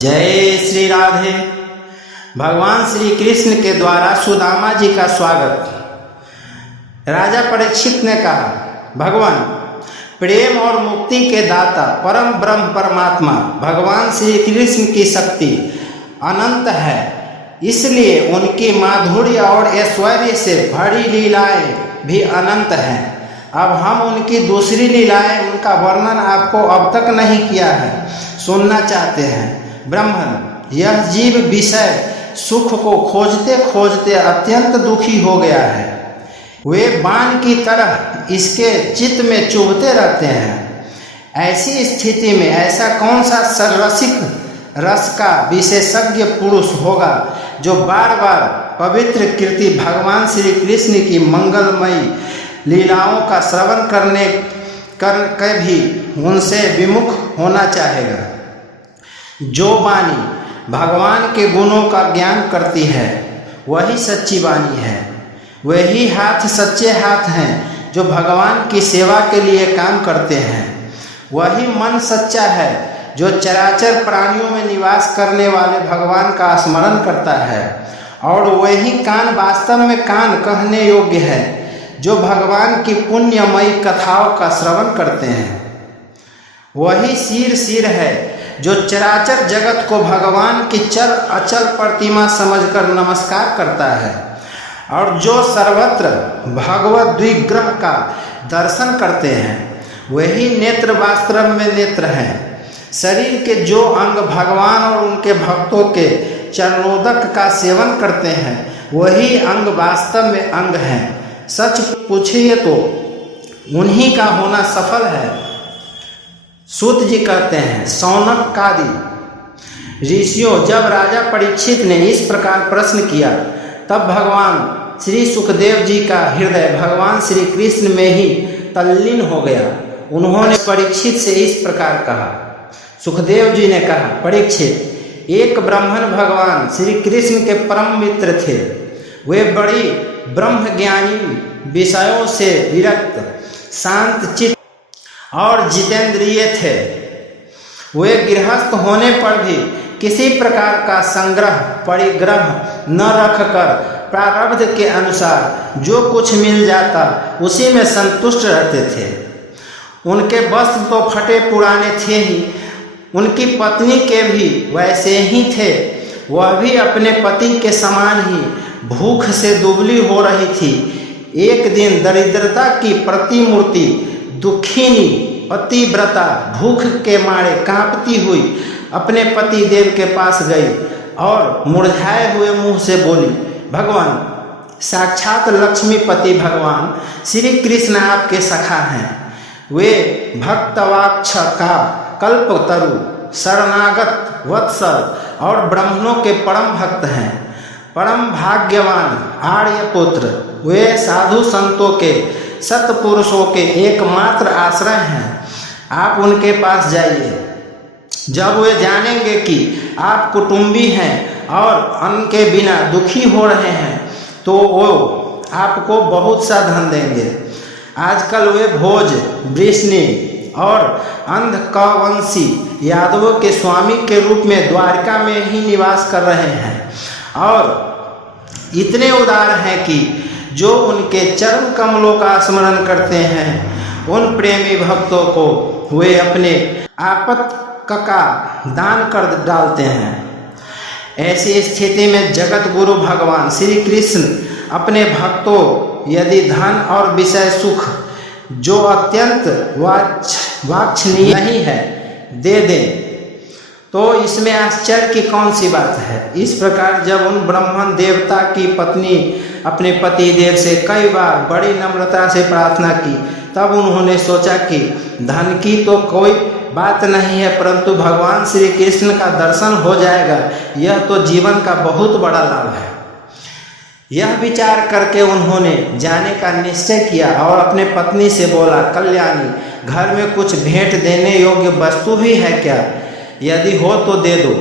जय श्री राधे। भगवान श्री कृष्ण के द्वारा सुदामा जी का स्वागत। राजा परीक्षित ने कहा, भगवान प्रेम और मुक्ति के दाता परम ब्रह्म परमात्मा भगवान श्री कृष्ण की शक्ति अनंत है, इसलिए उनकी माधुर्य और ऐश्वर्य से भरी लीलाएं भी अनंत हैं। अब हम उनकी दूसरी लीलाएं, उनका वर्णन आपको अब तक नहीं किया है, सुनना चाहते हैं। ब्राह्मण, यह जीव विषय सुख को खोजते खोजते अत्यंत दुखी हो गया है। वे बाण की तरह इसके चित्त में चुभते रहते हैं। ऐसी स्थिति में ऐसा कौन सा सररसिक रस का विशेषज्ञ पुरुष होगा जो बार बार पवित्र कीर्ति भगवान श्री कृष्ण की मंगलमयी लीलाओं का श्रवण करके भी उनसे विमुख होना चाहेगा। जो वाणी भगवान के गुणों का ज्ञान करती है वही सच्ची वाणी है। वही हाथ सच्चे हाथ हैं जो भगवान की सेवा के लिए काम करते हैं। वही मन सच्चा है जो चराचर प्राणियों में निवास करने वाले भगवान का स्मरण करता है। और वही कान वास्तव में कान कहने योग्य है जो भगवान की पुण्यमयी कथाओं का श्रवण करते हैं। वही सिर है जो चराचर जगत को भगवान की चल अचल प्रतिमा समझकर नमस्कार करता है। और जो सर्वत्र भगवत द्विग्रह का दर्शन करते हैं वही नेत्र वास्तव में नेत्र हैं। शरीर के जो अंग भगवान और उनके भक्तों के चरणोदक का सेवन करते हैं वही अंग वास्तव में अंग हैं। सच पूछिए तो उन्हीं का होना सफल है। सूत जी कहते हैं, सौनकादि ऋषियों, जब राजा परीक्षित ने इस प्रकार प्रश्न किया तब भगवान श्री सुखदेव जी का हृदय भगवान श्री कृष्ण में ही तल्लीन हो गया। उन्होंने परीक्षित से इस प्रकार कहा। सुखदेव जी ने कहा, परीक्षित, एक ब्राह्मण भगवान श्री कृष्ण के परम मित्र थे। वे बड़ी ब्रह्म ज्ञानी, विषयों से विरक्त, शांत चित्त और जितेंद्रिय थे। वे गृहस्थ होने पर भी किसी प्रकार का संग्रह परिग्रह न रखकर प्रारब्ध के अनुसार जो कुछ मिल जाता उसी में संतुष्ट रहते थे। उनके वस्त्र तो फटे पुराने थे ही, उनकी पत्नी के भी वैसे ही थे। वह भी अपने पति के समान ही भूख से दुबली हो रही थी। एक दिन दरिद्रता की प्रतिमूर्ति दुखिनी पतिव्रता भूख के मारे कांपती हुई अपने पति देव के पास गई और मुरझाए हुए मुंह से बोली, भगवान, साक्षात लक्ष्मीपति भगवान श्री कृष्ण आपके सखा हैं। वे भक्तवाक्ष का कल्पतरु, शरणागत वत्सल और ब्राह्मणों के परम भक्त हैं। परम भाग्यवान आर्यपुत्र, वे साधु संतों के सत्पुरुषों के एकमात्र आश्रय हैं। आप उनके पास जाइए। जब वे जानेंगे कि आप कुटुंबी हैं और अन्न के बिना दुखी हो रहे हैं तो वो आपको बहुत सा धन देंगे। आजकल वे भोज, वृष्णि और अंधकवंशी यादवों के स्वामी के रूप में द्वारका में ही निवास कर रहे हैं और इतने उदार हैं कि जो उनके चरण कमलों का स्मरण करते हैं उन प्रेमी भक्तों को वे अपने आपत्का दान कर डालते हैं। ऐसी स्थिति में जगत गुरु भगवान श्री कृष्ण अपने भक्तों यदि धन और विषय सुख जो अत्यंत वांछनीय नहीं है दे दें तो इसमें आश्चर्य की कौन सी बात है। इस प्रकार जब उन ब्राह्मण देवता की पत्नी अपने पति देव से कई बार बड़ी नम्रता से प्रार्थना की तब उन्होंने सोचा कि धन की तो कोई बात नहीं है, परंतु भगवान श्री कृष्ण का दर्शन हो जाएगा, यह तो जीवन का बहुत बड़ा लाभ है। यह विचार करके उन्होंने जाने का निश्चय किया और अपने पत्नी से बोला, कल्याणी, घर में कुछ भेंट देने योग्य वस्तु भी है क्या? यदि हो तो दे दो।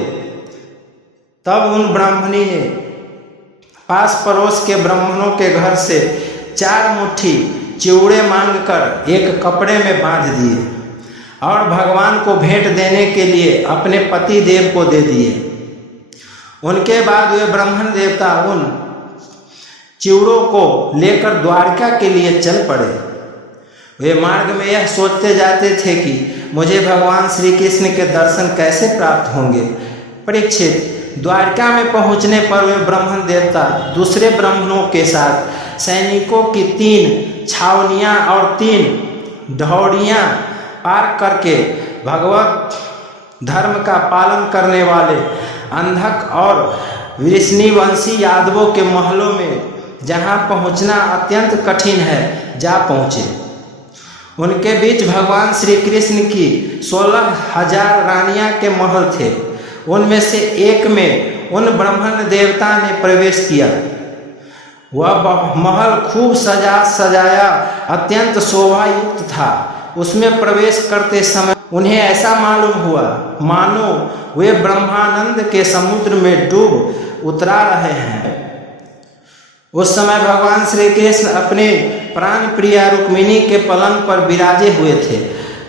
तब उन ब्राह्मणी ने पास पड़ोस के ब्राह्मणों के घर से 4 मुट्ठी चिवड़े मांगकर एक कपड़े में बांध दिए और भगवान को भेंट देने के लिए अपने पति देव को दे दिए। उनके बाद वे ब्राह्मण देवता उन चिवड़ों को लेकर द्वारका के लिए चल पड़े। वे मार्ग में यह सोचते जाते थे कि मुझे भगवान श्री कृष्ण के दर्शन कैसे प्राप्त होंगे। परीक्षित, द्वारका में पहुंचने पर वे ब्राह्मण देवता दूसरे ब्राह्मणों के साथ सैनिकों की 3 छावनियां और 3 ढौड़ियां पार करके भगवत धर्म का पालन करने वाले अंधक और वृष्णिवंशी यादवों के महलों में, जहां पहुंचना अत्यंत कठिन है, जा पहुंचे। उनके बीच भगवान श्री कृष्ण की 16,000 रानियां के महल थे। उनमें से एक में उन ब्राह्मण देवता ने प्रवेश किया। वह महल खूब सजाया अत्यंत शोभायुक्त था। उसमें प्रवेश करते समय उन्हें ऐसा मालूम हुआ मानो वे ब्रह्मानंद के समुद्र में डूब उतरा रहे हैं। उस समय भगवान श्री कृष्ण अपने प्राण प्रिया रुक्मिणी के पलंग पर विराजे हुए थे।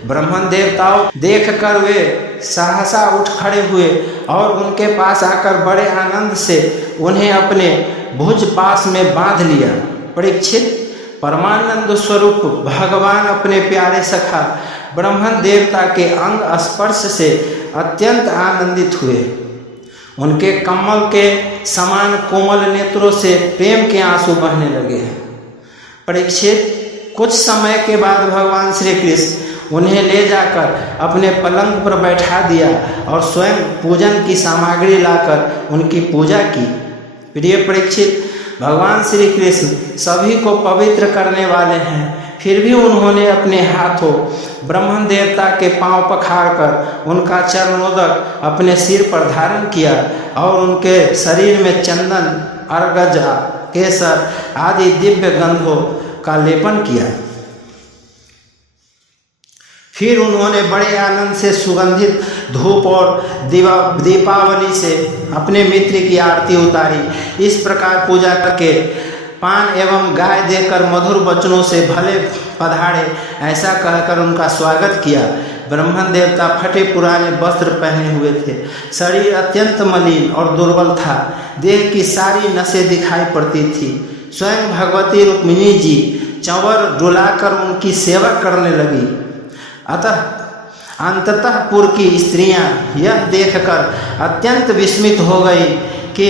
ब्राह्मण देवताओं देखकर वे सहसा उठ खड़े हुए और उनके पास आकर बड़े आनंद से उन्हें अपने भुज पास में बांध लिया। परीक्षित, परमानंद स्वरूप भगवान अपने प्यारे सखा ब्राह्मण देवता के अंग स्पर्श से अत्यंत आनंदित हुए। उनके कमल के समान कोमल नेत्रों से प्रेम के आंसू बहने लगे। परीक्षित, कुछ समय के बाद भगवान श्री कृष्ण उन्हें ले जाकर अपने पलंग पर बैठा दिया और स्वयं पूजन की सामग्री लाकर उनकी पूजा की। प्रिय परीक्षित, भगवान श्री कृष्ण सभी को पवित्र करने वाले हैं, फिर भी उन्होंने अपने हाथों ब्राह्मण देवता के पांव पखारकर उनका चरणोदक अपने सिर पर धारण किया और उनके शरीर में चंदन, अर्गजा, केसर आदि दिव्य गंधों का लेपन किया। फिर उन्होंने बड़े आनंद से सुगंधित धूप और दीपावली से अपने मित्र की आरती उतारी। इस प्रकार पूजा करके पान एवं गाय देकर मधुर वचनों से भले पधारे ऐसा कहकर उनका स्वागत किया। ब्राह्मण देवता फटे पुराने वस्त्र पहने हुए थे। शरीर अत्यंत मलिन और दुर्बल था। देह की सारी नसें दिखाई पड़ती थी। स्वयं भगवती रुक्मिणी जी चंवर डुलाकर उनकी सेवा करने लगी। अंततः पुर की स्त्रियां यह देखकर अत्यंत विस्मित हो गई कि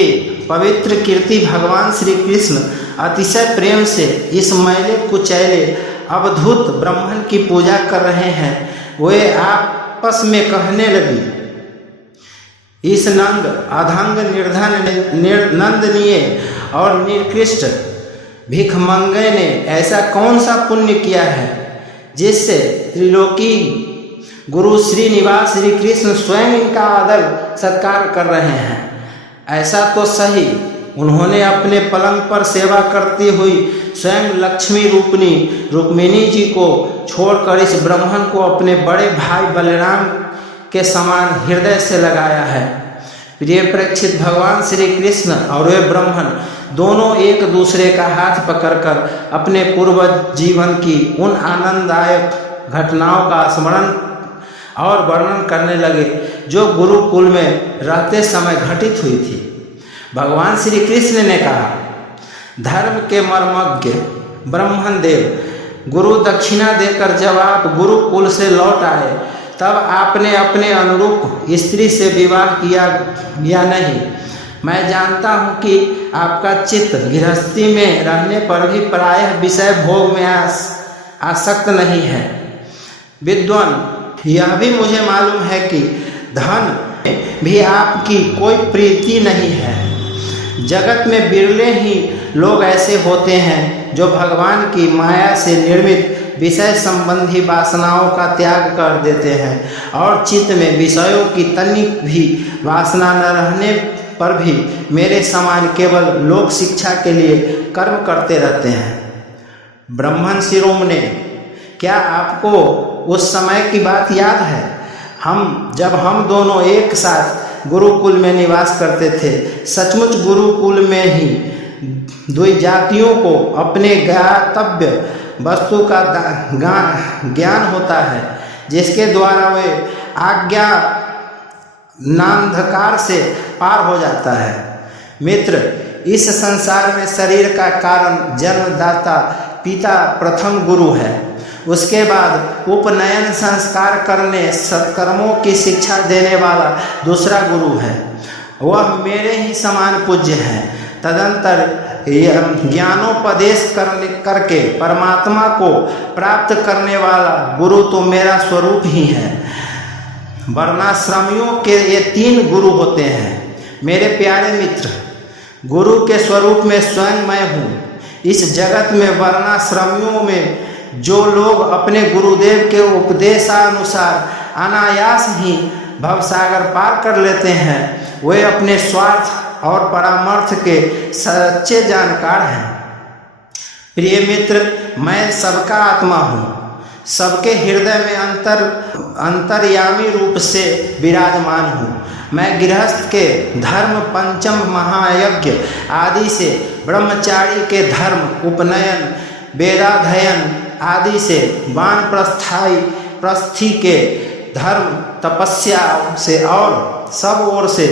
पवित्र कीर्ति भगवान श्री कृष्ण अतिशय प्रेम से इस मैले कुचैले अवधूत ब्राह्मण की पूजा कर रहे हैं। वे आपस में कहने लगी, इस नंग, अधंग, निर्धन, नंदनीय और निकृष्ट भिखमंगे ने ऐसा कौन सा पुण्य किया है जिससे त्रिलोकी गुरु श्रीनिवास श्री कृष्ण स्वयं इनका आदर सत्कार कर रहे हैं। ऐसा तो सही, उन्होंने अपने पलंग पर सेवा करती हुई स्वयं लक्ष्मी रूपनी रुक्मिणी जी को छोड़कर इस ब्राह्मण को अपने बड़े भाई बलराम के समान हृदय से लगाया है। प्रिय परीक्षित, भगवान श्री कृष्ण और वे ब्राह्मण दोनों एक दूसरे का हाथ पकड़कर अपने पूर्व जीवन की उन आनंददायक घटनाओं का स्मरण और वर्णन करने लगे जो गुरुकुल में रहते समय घटित हुई थी। भगवान श्री कृष्ण ने कहा, धर्म के मर्मज्ञ ब्राह्मण देव, गुरु दक्षिणा देकर जब आप गुरुकुल से लौट आए तब आपने अपने अनुरूप स्त्री से विवाह किया या नहीं? मैं जानता हूँ कि आपका चित्त गृहस्थी में रहने पर भी प्रायः विषय भोग में आसक्त नहीं है। विद्वान, यह भी मुझे मालूम है कि धन भी आपकी कोई प्रीति नहीं है। जगत में बिरले ही लोग ऐसे होते हैं जो भगवान की माया से निर्मित विषय संबंधी वासनाओं का त्याग कर देते हैं और चित्त में विषयों की तनिक भी वासना न रहने पर भी मेरे समान केवल लोक शिक्षा के लिए कर्म करते रहते हैं। ब्राह्मण शिरोमणि, क्या आपको उस समय की बात याद है जब हम दोनों एक साथ गुरुकुल में निवास करते थे? सचमुच गुरुकुल में ही द्विजातियों को अपने ज्ञातव्य वस्तु का ज्ञान होता है। जिसके द्वारा वे आज्ञा नांधकार से पार हो जाता है। मित्र, इस संसार में शरीर का कारण जन्मदाता पिता प्रथम गुरु है। उसके बाद उपनयन संस्कार करने सत्कर्मों की शिक्षा देने वाला दूसरा गुरु है, वह मेरे ही समान पूज्य है। तदंतर ज्ञानोपदेश करके परमात्मा को प्राप्त करने वाला गुरु तो मेरा स्वरूप ही है। वर्णाश्रमियों के ये 3 गुरु होते हैं। मेरे प्यारे मित्र, गुरु के स्वरूप में स्वयं मैं हूँ। इस जगत में वर्णाश्रमियों में जो लोग अपने गुरुदेव के उपदेशानुसार अनायास ही भवसागर पार कर लेते हैं, वे अपने स्वार्थ और परामर्श के सच्चे जानकार हैं। प्रिय मित्र, मैं सबका आत्मा हूँ, सबके हृदय में अंतर्यामी रूप से विराजमान हूँ। मैं गृहस्थ के धर्म, पंचम महायज्ञ आदि से, ब्रह्मचारी के धर्म, उपनयन, वेदाध्ययन आदि से, वानप्रस्थी के धर्म, तपस्या से और सब ओर से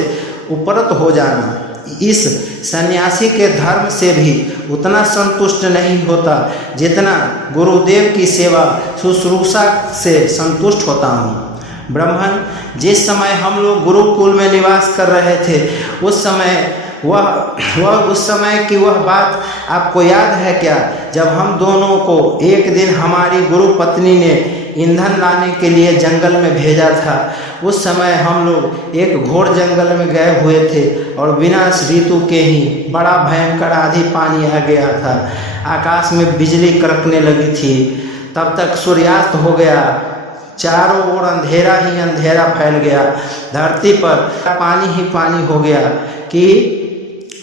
उपरत हो जाना, इस सन्यासी के धर्म से भी उतना संतुष्ट नहीं होता जितना गुरुदेव की सेवा शुश्रूषा से संतुष्ट होता हूँ। ब्राह्मण, जिस समय हम लोग गुरुकुल में निवास कर रहे थे, उस समय की वह बात आपको याद है क्या, जब हम दोनों को एक दिन हमारी गुरु पत्नी ने ईंधन लाने के लिए जंगल में भेजा था। उस समय हम लोग एक घोर जंगल में गए हुए थे और विनाश ऋतु के ही बड़ा भयंकर आंधी पानी आ गया था। आकाश में बिजली कड़कने लगी थी। तब तक सूर्यास्त हो गया, चारों ओर अंधेरा ही अंधेरा फैल गया। धरती पर पानी ही पानी हो गया कि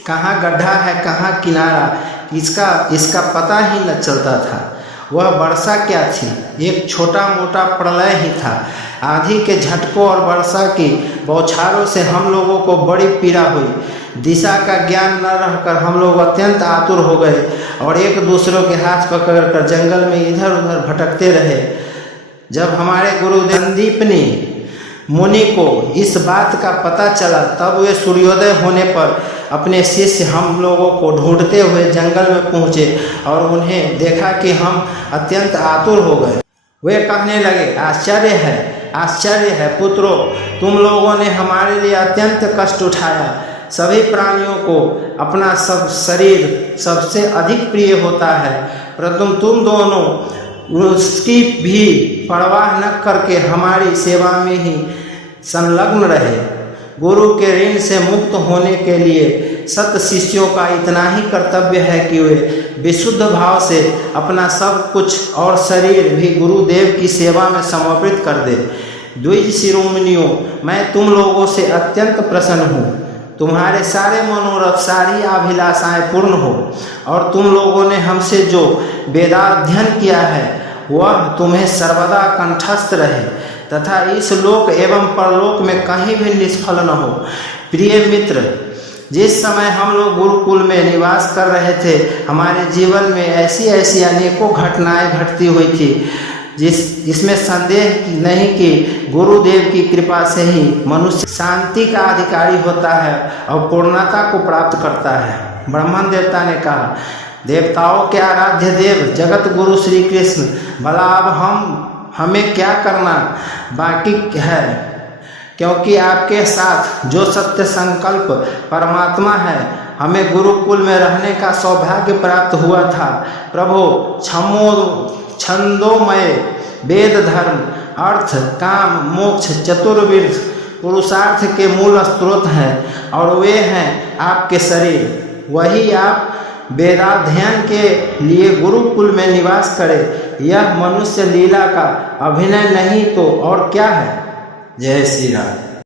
कहाँ गड्ढा है कहाँ किनारा, इसका पता ही न चलता था। वह वर्षा क्या थी, एक छोटा मोटा प्रलय ही था। आंधी के झटकों और वर्षा की बौछारों से हम लोगों को बड़ी पीड़ा हुई। दिशा का ज्ञान न रहकर हम लोग अत्यंत आतुर हो गए और एक दूसरों के हाथ पकड़कर जंगल में इधर उधर भटकते रहे। जब हमारे गुरुदेव संदीपनी मुनि को इस बात का पता चला, तब वे सूर्योदय होने पर अपने शिष्य हम लोगों को ढूंढते हुए जंगल में पहुँचे और उन्हें देखा कि हम अत्यंत आतुर हो गए। वे कहने लगे, आश्चर्य है पुत्रों, तुम लोगों ने हमारे लिए अत्यंत कष्ट उठाया। सभी प्राणियों को अपना सब शरीर सबसे अधिक प्रिय होता है, परंतु तुम दोनों उसकी भी परवाह न करके हमारी सेवा में ही संलग्न रहे। गुरु के ऋण से मुक्त होने के लिए सत शिष्यों का इतना ही कर्तव्य है कि वे विशुद्ध भाव से अपना सब कुछ और शरीर भी गुरुदेव की सेवा में समर्पित कर दे। द्विज शिरोमणियों, मैं तुम लोगों से अत्यंत प्रसन्न हूँ। तुम्हारे सारे मनोरथ, सारी अभिलाषाएं पूर्ण हो और तुम लोगों ने हमसे जो वेदाध्ययन किया है वह तुम्हें सर्वदा कंठस्थ रहे तथा इस लोक एवं परलोक में कहीं भी निष्फल न हो। प्रिय मित्र, जिस समय हम लोग गुरुकुल में निवास कर रहे थे, हमारे जीवन में ऐसी अनेकों घटनाएं घटती हुई थी जिसमें संदेह नहीं कि गुरुदेव की कृपा से ही मनुष्य शांति का अधिकारी होता है और पूर्णता को प्राप्त करता है। ब्रह्मन देवता ने कहा, देवताओं के आराध्य देव जगत गुरु श्री कृष्ण, भला अब हमें क्या करना बाकी है, क्योंकि आपके साथ जो सत्य संकल्प परमात्मा है, हमें गुरुकुल में रहने का सौभाग्य प्राप्त हुआ था। प्रभु छंदोमय वेद धर्म, अर्थ, काम, मोक्ष, चतुर्विध पुरुषार्थ के मूल स्रोत हैं और वे हैं आपके शरीर। वही आप वेदाध्ययन के लिए गुरुकुल में निवास करें। यह मनुष्य लीला का अभिनय नहीं तो और क्या है। जय श्री राम।